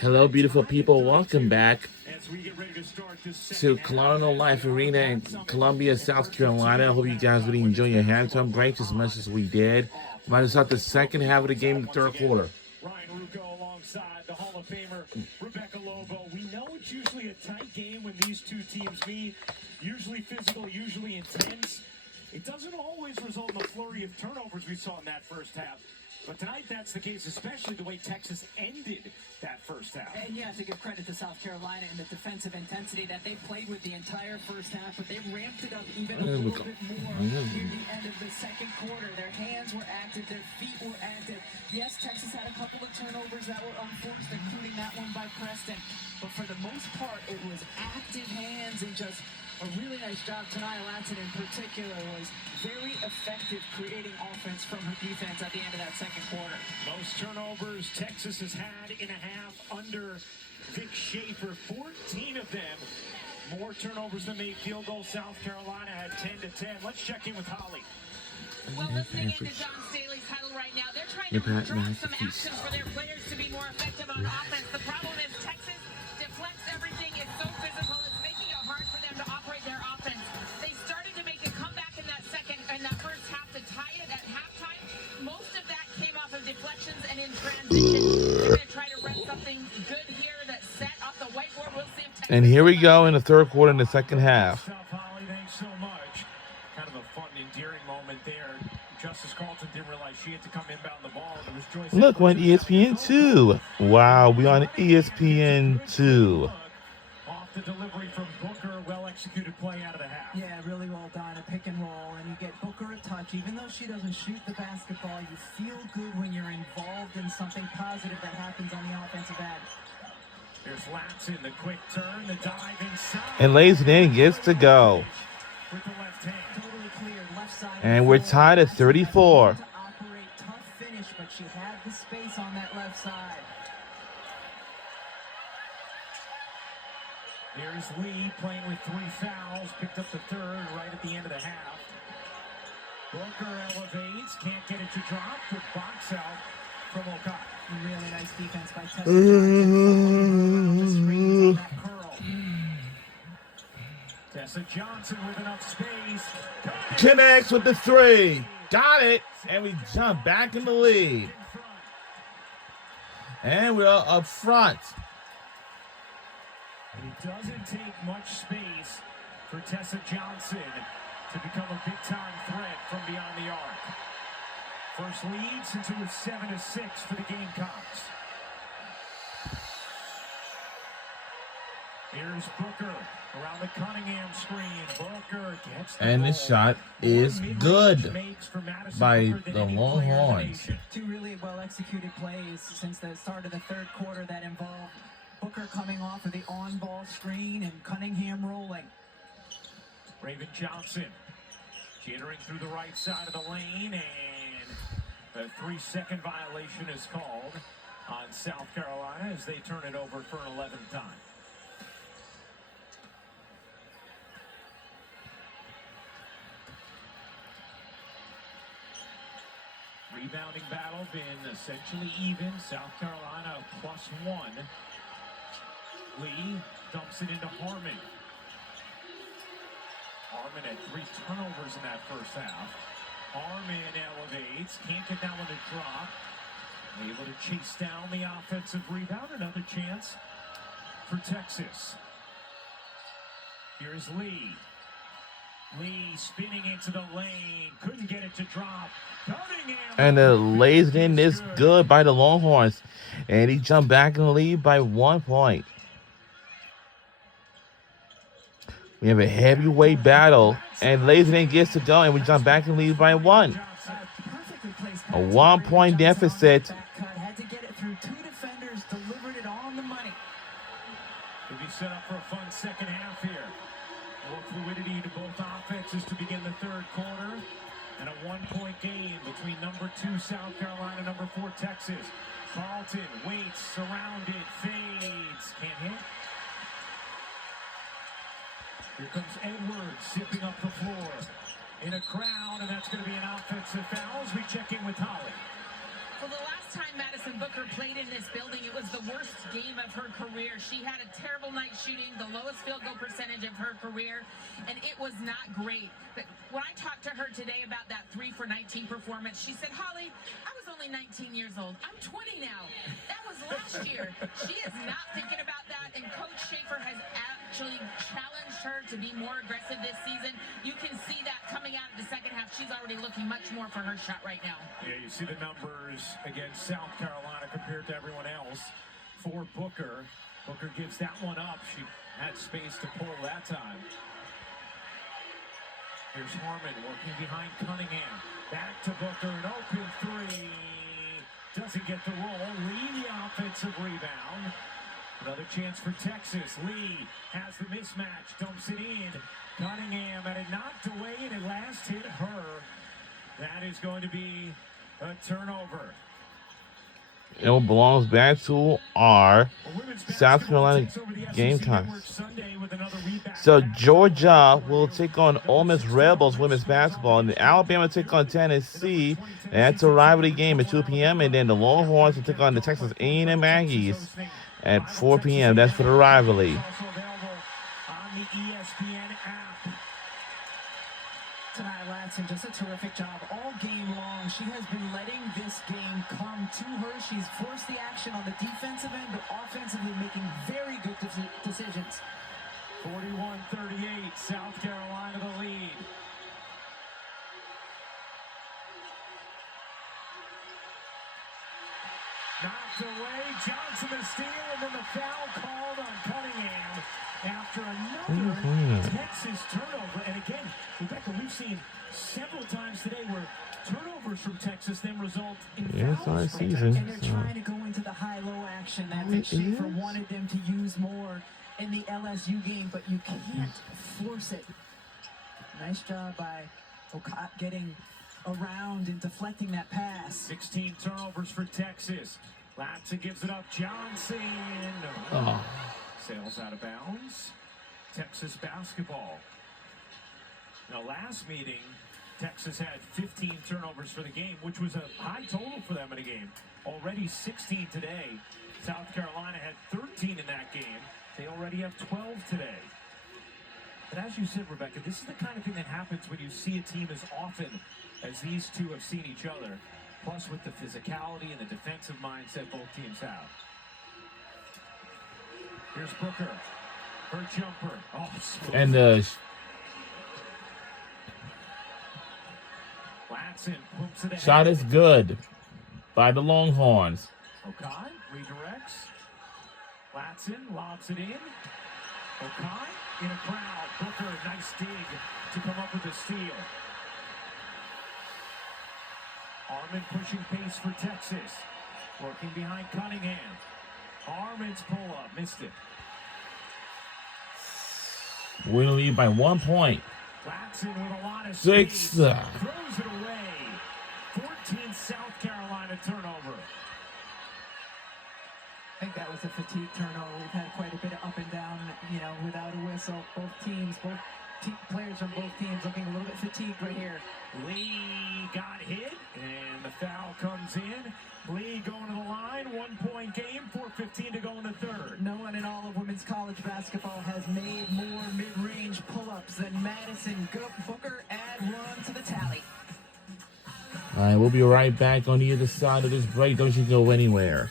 Hello, beautiful people. Welcome back to Colonial Life Arena in Columbia, South Carolina. I hope you guys really enjoy your halftime breaks as much as we did. Might as start the second half of the game in the third quarter. Ryan Ruocco alongside the Hall of Famer Rebecca Lobo. We know it's usually a tight game when these two teams meet. Usually physical, usually intense. It doesn't always result in the flurry of turnovers we saw in that first half. But tonight, that's the case, especially the way Texas ended that first half. And you have to give credit to South Carolina and the defensive intensity that they played with the entire first half, but they ramped it up even a little bit more near the end of the second quarter. Their hands were active, their feet were active. Yes, Texas had a couple of turnovers that were unforced, including that one by Preston. But for the most part, it was active hands and just a really nice job. Taniya Latson in particular was very effective creating offense from her defense at the end of that second quarter. Most turnovers Texas has had in a half under Vic Schaefer, 14 of them. More turnovers than made field goals. South Carolina had 10-10. Let's check in with Holly. Well, listening into John Staley's huddle right now, they're trying to drop some action for their players to be more effective on offense. The problem is Texas deflects everything. It's so physical. It's making it hard for them to operate their offense. They started to make a comeback in that first half to tie it at halftime. Most of that came off of deflections and in transition. They're going to try to run something good here that's set off the whiteboard. We'll see if Texas. And here we go in the third quarter in the second half. Holly, thanks so much. Kind of a fun, endearing moment there. Justice Carlton didn't realize she had to come inbound the ball. It was Joyce. Look, we're on ESPN2. Wow, we on ESPN2. Off the delivery from Booker, well-executed play out of the half. Yeah, really well done. A pick and roll, and you get Booker a touch. Even though she doesn't shoot the basketball, you feel good when you're involved in something positive that happens on the offensive end. Here's Latson, the quick turn, the dive inside. And lays it in, gets to go. With the left hand. Totally cleared, left side. And we're tied at 34. To operate, tough finish, but she had the space on that left side. Here's Lee playing with 3 fouls, picked up the third right at the end of the half. Booker elevates, can't get it to drop. Good box out from O'Connor. Really nice defense by Tessa Johnson. The screens on that curl. Tessa Johnson with enough space. Connects with the three. Got it. And we jump back in the lead. And we're up front. And it doesn't take much space for Tessa Johnson to become a big-time threat from beyond the arc. First lead since it was 7-6 for the Gamecocks. Here's Booker around the Cunningham screen. Booker gets the And ball. the shot is good by the Longhorns. Two really well-executed plays since the start of the third quarter that involved Booker coming off of the on-ball screen and Cunningham rolling. Raven Johnson jittering through the right side of the lane, and a 3-second violation is called on South Carolina as they turn it over for an 11th time. Rebounding battle been essentially even. South Carolina +1. Lee dumps it into Harmon. Harmon had 3 turnovers in that first half. Harmon elevates, can't get that one to drop. Able to chase down the offensive rebound. Another chance for Texas. Here's Lee. Lee spinning into the lane. Couldn't get it to drop. And lays it in this good by the Longhorns. And he jumped back in the lead by 1 point. We have a heavyweight battle. And lays it in, gets to go. And we jump back in the lead by 1. A 1 point deficit. Had to get it through 2 defenders, delivered it on the money. Could be set up for a fun second half here. More fluidity to both offenses to begin the third quarter. And a 1-point game between number 2 South Carolina, number 4 Texas. Carlton waits, surrounded, fades, can't hit. Here comes Edwards zipping up the floor. in a crowd, and that's going to be an offensive foul as we check in with Holly. Well, the last time Madison Booker played in this building, it was the worst game of her career. She had a terrible night shooting, the lowest field goal percentage of her career, and it was not great. But when I talked to her today about that 3 for 19 performance, she said, Holly, I was only 19 years old. I'm 20 now. That was last year. She is not thinking about that, and Coach Schaefer has actually challenged her to be more aggressive this season. You can see that coming out of the second half. She's already looking much more for her shot right now. Yeah, you see the numbers against South Carolina compared to everyone else. For Booker, Booker gives that one up. She had space to pull that time. Here's Harmon working behind Cunningham. Back to Booker, an open three. Doesn't get the roll. Lee, the offensive rebound. Another chance for Texas. Lee has the mismatch, dumps it in. Cunningham had it knocked away, and it last hit her. That is going to be a turnover. It belongs back to our South Carolina game time. So Georgia will take on Ole Miss Rebels women's basketball, and Alabama take on Tennessee. That's a rivalry game at 2 p.m. And then the Longhorns will take on the Texas A&M Aggies at 4 p.m. That's for the rivalry. Latson, just a terrific job all game long. She has been letting this game come to her. She's forced the action on the defensive end, but offensively making very good decisions. 41-38, South Carolina the lead. Knocked away, Johnson the steal, and then the foul called on Cunningham after another Texas turnover. And again, Rebecca, we've seen several times today where turnovers from Texas then result in fouls. And they're trying to go into the high-low action that Schaefer wanted them to use more in the LSU game, but you can't force it. Nice job by Okot getting around and deflecting that pass. 16 turnovers for Texas. Latson gives it up. Johnson sails out of bounds. Texas basketball. Now, last meeting, Texas had 15 turnovers for the game, which was a high total for them in a game. Already 16 today. South Carolina had 13 in that game. They already have 12 today. But as you said, Rebecca, this is the kind of thing that happens when you see a team as often as these two have seen each other. Plus with the physicality and the defensive mindset both teams have. Here's Booker. Her jumper. Oh, and the Latson pumps it ahead. shot is good by the Longhorns. Okot redirects. Latson lobs it in. Okot in a crowd. Booker, nice dig to come up with a steal. Harmon pushing pace for Texas. Working behind Cunningham. Harmon's pull-up. Missed it. We're going to lead by 1 point. Latson with a lot of 6. space. Throws it away. 14th South Carolina turnover. I think that was a fatigue turnover. We've had quite a bit of up and down, without a whistle. Both players from both teams looking a little bit fatigued right here. Lee got hit, and the foul comes in. Lee going to the line, 1 point game, 4:15 to go in the third. No one in all of women's college basketball has made more mid-range pull-ups than Madison Booker. Add 1 to the tally. All right, we'll be right back on the other side of this break. Don't you go anywhere.